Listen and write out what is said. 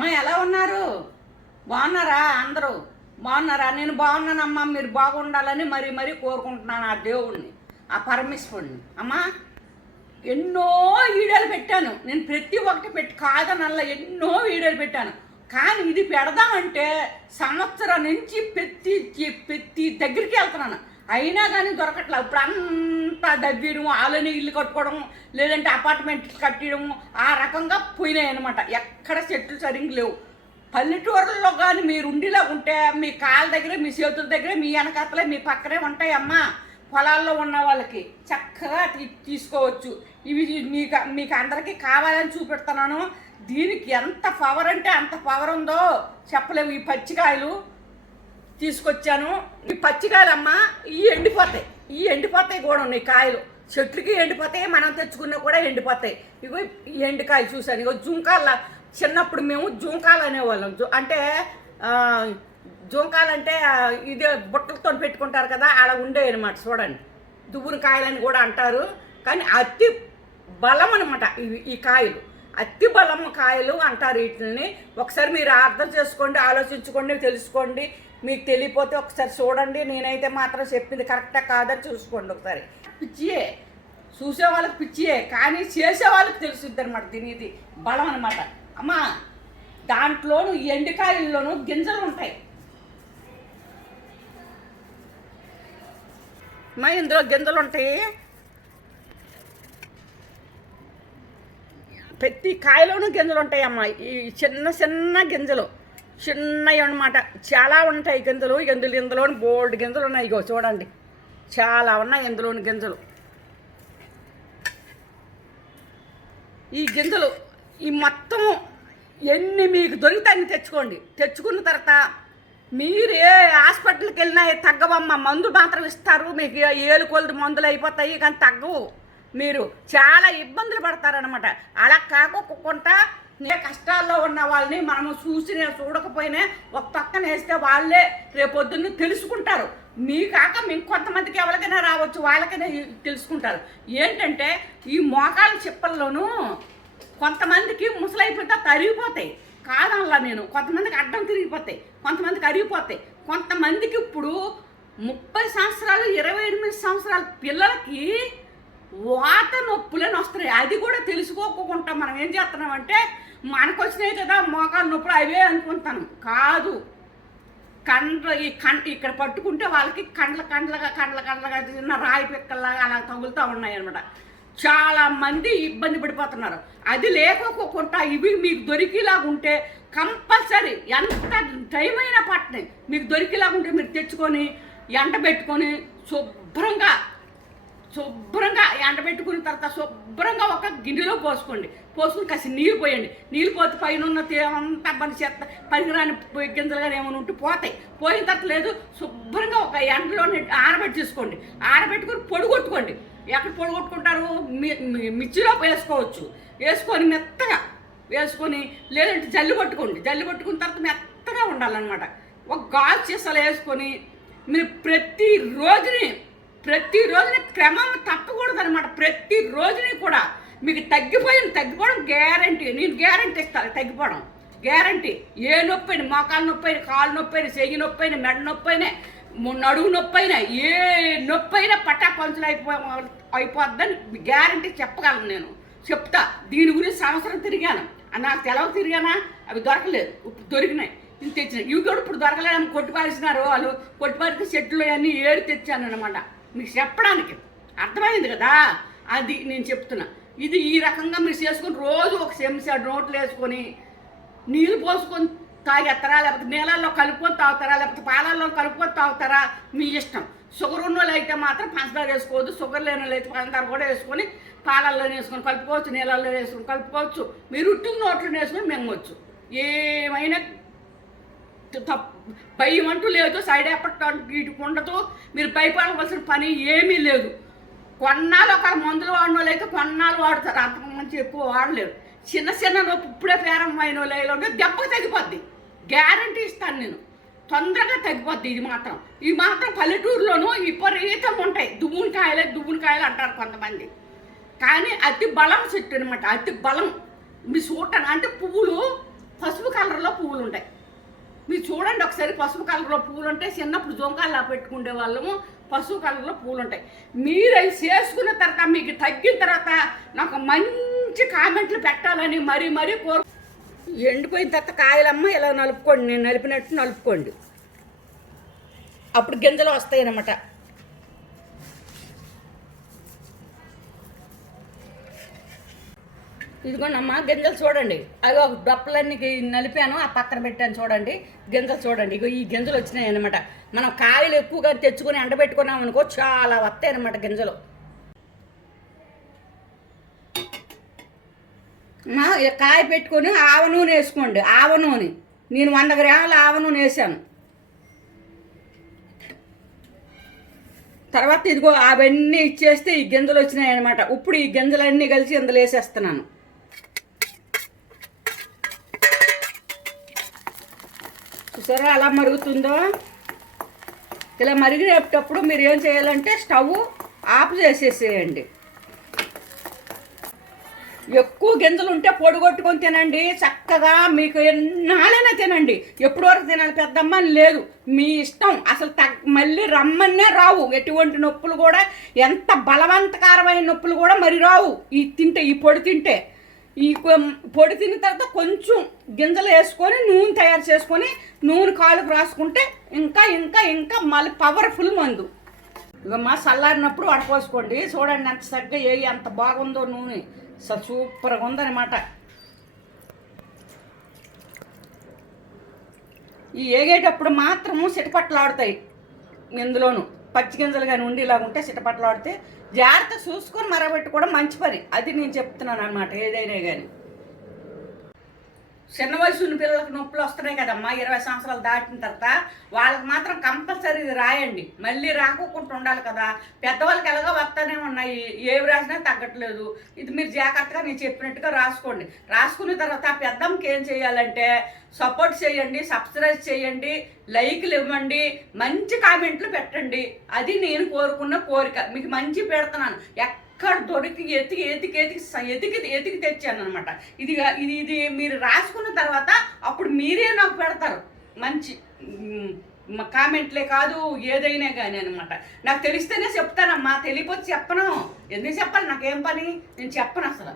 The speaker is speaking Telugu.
అమ్మ ఎలా ఉన్నారు? బాగున్నారా అందరూ? బాగున్నారా? నేను బాగున్నానమ్మా మీరు బాగుండాలని మరీ మరీ కోరుకుంటున్నాను ఆ దేవుణ్ణి ఆ పరమేశ్వరుణ్ణి. అమ్మా ఎన్నో వీడియోలు పెట్టాను. నేను ప్రతి ఒక్కటి పెట్టి కాదనల్లా ఎన్నో వీడియోలు పెట్టాను. కానీ ఇది పెడదామంటే సంవత్సరం నుంచి పెత్తి పెత్తి దగ్గరికి వెళ్తున్నాను. అయినా కానీ దొరకట్లేదు ఇప్పుడు అంతా దగ్గర ఆలని ఇల్లు కట్టుకోవడం లేదంటే అపార్ట్మెంట్ కట్టడం ఆ రకంగా పోయినాయి అనమాట ఎక్కడ చెట్లు సరిగ్గా లేవు. పల్లెటూరులో కానీ మీరు ఉండిలా ఉంటే మీ కాళ్ళ దగ్గర మీ చేతుల దగ్గర మీ వెనకాతలే మీ పక్కనే ఉంటాయమ్మా పొలాల్లో ఉన్న వాళ్ళకి. చక్కగా తీసుకోవచ్చు. ఇవి మీకు మీకు అందరికీ కావాలని చూపెడుతున్నాను దీనికి ఎంత పవర్ అంటే అంత పవర్ ఉందో చెప్పలేవు ఈ పచ్చికాయలు. తీసుకొచ్చాను. ఈ పచ్చికాయలమ్మ ఈ ఎండిపోతాయి. ఈ ఎండిపోతాయి కూడా ఉన్నాయి కాయలు. చెట్లకి ఎండిపోతాయి మనం తెచ్చుకున్నా కూడా ఎండిపోతాయి. ఇగో ఈ ఎండికాయలు చూశాను. ఇగో జుంకాల చిన్నప్పుడు మేము జుంకాలు అనేవాళ్ళం. జు- అంటే ఆ, జుంకాలు అంటే ఇదే బుట్టలతో పెట్టుకుంటారు కదా అలా ఉండేవి అనమాట చూడండి. దువ్వుని కాయలని కూడా అంటారు. కానీ అతి బలం అనమాట ఇవి ఈ కాయలు. అతి బలం కాయలు అంటారు వీటిని. ఒకసారి మీరు అర్థం చేసుకోండి ఆలోచించుకోండి తెలుసుకోండి. మీకు తెలియపోతే ఒకసారి చూడండి. నేనైతే మాత్రం చెప్పింది కరెక్టా కాదని చూసుకోండి ఒకసారి. పిచ్చియే. చూసే వాళ్ళకి పిచ్చియే. కానీ చేసే వాళ్ళకి తెలుసుద్ది అనమాట దీని ఇది బలం అనమాట అమ్మా దాంట్లోను ఎండికాయల్లోనూ గింజలు ఉంటాయి. అమ్మా ఇందులో గింజలు ఉంటాయి. ప్రతి కాయలోనూ గింజలు ఉంటాయి అమ్మ ఈ చిన్న చిన్న గింజలు. చిన్నవి అన్నమాట చాలా ఉంటాయి గింజలు. ఎందులో ఇందులోని బోల్డ్ గింజలు ఉన్నాయి. ఇగో చూడండి. చాలా ఉన్నాయి ఇందులోని గింజలు. ఈ గింజలు ఈ మొత్తం ఎన్ని మీకు దొరికితే అన్ని తెచ్చుకోండి. తెచ్చుకున్న తర్వాత మీరు ఏ హాస్పిటల్కి వెళ్ళినా తగ్గవమ్మ మందు మాత్రం ఇస్తారు. మీకు ఏలు కొలది మందులు అయిపోతాయి కానీ తగ్గవు. మీరు చాలా ఇబ్బందులు పడతారనమాట అలా కాకుండా కష్టాల్లో ఉన్న వాళ్ళని మనము చూసి చూడకపోయినా ఒక పక్కన వేస్తే వాళ్ళే రేపొద్దున్న తెలుసుకుంటారు. మీ కాక ఇంకొంతమందికి కొంతమందికి ఎవరికైనా రావచ్చు వాళ్ళకైనా తెలుసుకుంటారు. ఏంటంటే ఈ మోకాల చిప్పల్లోనూ కొంతమందికి ముసలైపోతే తరిగిపోతాయి. కాదనలా నేను. కొంతమందికి అడ్డం తిరిగిపోతాయి. కొంతమందికి అరిగిపోతాయి. కొంతమందికి ఇప్పుడు ముప్పై సంవత్సరాలు ఇరవై ఎనిమిది సంవత్సరాల పిల్లలకి వాత నొప్పులను వస్తున్నాయి. అది కూడా తెలుసుకోకుండా మనం ఏం చేస్తున్నామంటే మనకు వచ్చినాయి కదా మోకాలు నొప్పులు అవే అనుకుంటాను. కాదు. కండ్ల ఈ కండ్ ఇక్కడ పట్టుకుంటే వాళ్ళకి కండ్ల కండ్లగా కండ్ల కండ్లగా చిన్న రాయి పిక్కల్లాగా అలా తగులుతూ ఉన్నాయి అనమాట చాలా మంది ఇబ్బంది పడిపోతున్నారు. అది లేకోకుండా ఇవి మీకు దొరికేలాగా ఉంటే కంపల్సరీ ఎంత టైం అయినా పట్టణం మీకు దొరికేలాగా ఉంటే మీరు తెచ్చుకొని ఎండ పెట్టుకొని శుభ్రంగా శుభ్రంగా ఎండబెట్టుకున్న తర్వాత శుభ్రంగా ఒక గిన్నెలో పోసుకోండి. పోసుకుని కాసి నీళ్ళు పోయండి. నీళ్ళు పోతే పైన ఉన్న తేమంతా పని చేత పనికిరాని గింజలు కానీ ఏమైనా ఉంటే పోతాయి. పోయిన తర్వాత లేదు శుభ్రంగా ఒక ఎండలో ఆరబెట్టి తీసుకోండి. ఆరబెట్టుకుని పొడిగొట్టుకోండి ఎక్కడ పొడిగొట్టుకుంటారు మిర్చిలో వేసుకోవచ్చు. వేసుకొని మెత్తగా వేసుకొని లేదంటే జల్లి పట్టుకోండి. జల్లి పట్టుకున్న తర్వాత మెత్తగా ఉండాలన్నమాట. ఒక గాజు సీసాలు వేసుకొని మీరు ప్రతి రోజుని ప్రతిరోజున క్రమం తప్పకూడదు అనమాట ప్రతిరోజుని కూడా మీకు తగ్గిపోయిన తగ్గిపోవడం గ్యారంటీ. నేను గ్యారంటీ ఇస్తాను తగ్గిపోవడం. గ్యారంటీ. ఏ నొప్పి అయినా మోకాలు నొప్పి అయినా కాలు నొప్పి అయినా చెయ్యి నొప్పి అయినా మెడ నొప్పి అయినా నడువు నొప్పి అయినా ఏ నొప్పి అయినా పట్టా పంచులు అయిపో అయిపోద్దని గ్యారంటీ చెప్పగలను నేను. చెప్తా. దీని గురించి సంవత్సరం తిరిగాను. నాకు తెలవ తిరిగానా? అవి దొరకలేదు. ఇప్పుడు దొరికినాయి. ఇది తెచ్చిన. ఇవి కూడా ఇప్పుడు దొరకలేదని కొట్టుపారేసినారు వాళ్ళు. కొట్టుపారికి చెట్లు అన్నీ ఏడు తెచ్చాను అనమాట మీకు చెప్పడానికి. అర్థమైంది కదా? అది నేను చెప్తున్నా. ఇది ఈ రకంగా మీరు చేసుకొని రోజు ఒక చెంచా నోట్లు వేసుకొని నీళ్ళు పోసుకొని తాగేస్తారా లేకపోతే నీళ్ళల్లో కలుపుకొని తాగుతారా? లేకపోతే పాలల్లో కలుపుకొని తాగుతారా? మీ ఇష్టం. షుగర్ ఉన్న వాళ్ళు అయితే మాత్రం పంచదార వేసుకోవద్దు. షుగర్ లేని వాళ్ళు అయితే పంచదార కూడా వేసుకొని పాలల్లో వేసుకొని కలుపుకోవచ్చు నీళ్ళల్లో వేసుకొని కలుపుకోవచ్చు. మీరు ఉట్టిన నోట్లు వేసుకొని మింగవచ్చు. ఏమైనా తప్పు పై అంటూ లేదు. సైడ్ ఎఫెక్ట్ అంటూ ఇటు ఉండదు మీరు పైపడవలసిన పని ఏమీ లేదు. కొన్నాళ్ళు ఒక మందులు వాడిన వాళ్ళు కొన్నాళ్ళు వాడతారు. అంత మంచి ఎక్కువ వాడలేరు. చిన్న చిన్న నొప్పి ఇప్పుడే ప్రారంభమైన వాళ్ళు దెబ్బ తగ్గిపోద్ది గ్యారంటీ ఇస్తాను నేను. తొందరగా తగ్గిపోద్ది ఇది మాత్రం. ఈ మాత్రం పల్లెటూరులోనూ విపరీతం ఉంటాయి. దువ్వునికాయలే దువ్వునికాయలు అంటారు కొంతమంది. కానీ అతి బలం చెట్టు అనమాట అతి బలం. మీ చూడటాను అంటే పువ్వులు పసుపు కలర్లో పువ్వులు ఉంటాయి. మీరు చూడండి ఒకసారి పసుపు కలర్లో పూలు ఉంటాయి చిన్నప్పుడు జోంకాల్లో పెట్టుకునే వాళ్ళము పసుపు కలర్లో పూలు ఉంటాయి మీరు అవి చేసుకున్న తర్వాత మీకు తగ్గిన తర్వాత నాకు మంచి కామెంట్లు పెట్టాలని మరీ మరీ కోరు ఎండిపోయిన తర్వాత కాయలమ్మ ఇలా నలుపుకోండి నేను నలిపినట్టు నలుపుకోండి. అప్పుడు గింజలు వస్తాయి అన్నమాట ఇదిగోండమ్మా గింజలు చూడండి. అవి ఒక డొప్పలన్నీ నలిపాను ఆ పక్కన పెట్టాను చూడండి. గింజలు చూడండి. ఇగో ఈ గింజలు వచ్చినాయి అనమాట మనం కాయలు ఎక్కువగా తెచ్చుకొని ఎండబెట్టుకున్నాం అనుకో చాలా వస్తాయి అనమాట గింజలు. అమ్మా, ఈ కాయ పెట్టుకొని ఆవ నూనె వేసుకోండి. ఆవ నూనె. నేను వంద గ్రాముల ఆవ నూనె వేసాను. తర్వాత ఇదిగో అవన్నీ ఇచ్చేస్తే ఈ గింజలు వచ్చినాయి అనమాట ఇప్పుడు ఈ గింజలన్నీ కలిసి ఇందులో వేసేస్తున్నాను. చూసారా ఎలా మరుగుతుందో? ఇలా మరిగినప్పుడు మీరు ఏం చేయాలంటే స్టవ్ ఆఫ్ చేసేసేయండి. ఎక్కువ గింజలు ఉంటే పొడిగొట్టుకొని తినండి. చక్కగా మీకు ఎన్నాళ్ళైనా తినండి. ఎప్పుడు వరకు తినాలి పెద్దమ్మ? అని లేదు. మీ ఇష్టం. అసలు తగ్ మళ్ళీ రమ్మన్నే రావు. ఎటువంటి నొప్పులు కూడా ఎంత బలవంతకరమైన నొప్పులు కూడా మరి రావు. ఈ తింటే ఈ పొడి తింటే. ఈ పొడి తిన్న తర్వాత కొంచెం గింజలు వేసుకొని నూనె తయారు చేసుకొని నూనె కాలుకు రాసుకుంటే ఇంకా ఇంకా ఇంకా మళ్ళీ పవర్ఫుల్ మందు. మా చల్లారినప్పుడు వడపోసుకోండి. చూడండి ఎంత చక్కగా ఏ ఎంత బాగుందో నూనె. సూపర్గా ఉందనమాట ఈ ఏగేటప్పుడు మాత్రము సిటపట్లాడుతాయి ఇందులోనూ. పచ్చి గింజలు కానీ ఉండి ఇలా ఉంటే సిటపట్లాడితే జాగ్రత్త చూసుకొని మరబెట్టుకోవడం మంచి పని. అది నేను చెప్తున్నాను అనమాట ఏదైనా కానీ చిన్న వయసు ఉన్న పిల్లలకు నొప్పులు వస్తున్నాయి కదమ్మా ఇరవై సంవత్సరాలు దాటిన తర్వాత వాళ్ళకి మాత్రం కంపల్సరీ రాయండి. మళ్ళీ రాకోకుండా ఉండాలి కదా. పెద్దవాళ్ళకి ఎలాగో వస్తూనే ఉన్నాయి. ఏవి రాసినా తగ్గట్లేదు. ఇది మీరు జాగ్రత్తగా నేను చెప్పినట్టుగా రాసుకోండి. రాసుకున్న తర్వాత పెద్దమ్మకి ఏం చేయాలంటే సపోర్ట్ చేయండి సబ్స్క్రైబ్ చేయండి లైక్లు ఇవ్వండి మంచి కామెంట్లు పెట్టండి. అది నేను కోరుకున్న కోరిక. మీకు మంచి పెడుతున్నాను. ఎక్కడ దొరికి ఎతికి ఎతికి ఎతికి ఎతికి ఎతికి తెచ్చాను అనమాట ఇది ఇది ఇది మీరు రాసుకున్న తర్వాత అప్పుడు మీరే నాకు పెడతారు. మంచి కామెంట్లే కాదు ఏదైనా కానీ అనమాట నాకు తెలిస్తేనే చెప్తానమ్మా తెలియపోతే చెప్పను. ఎందుకు చెప్పాలి? నాకేం పని? నేను చెప్పను అసలు.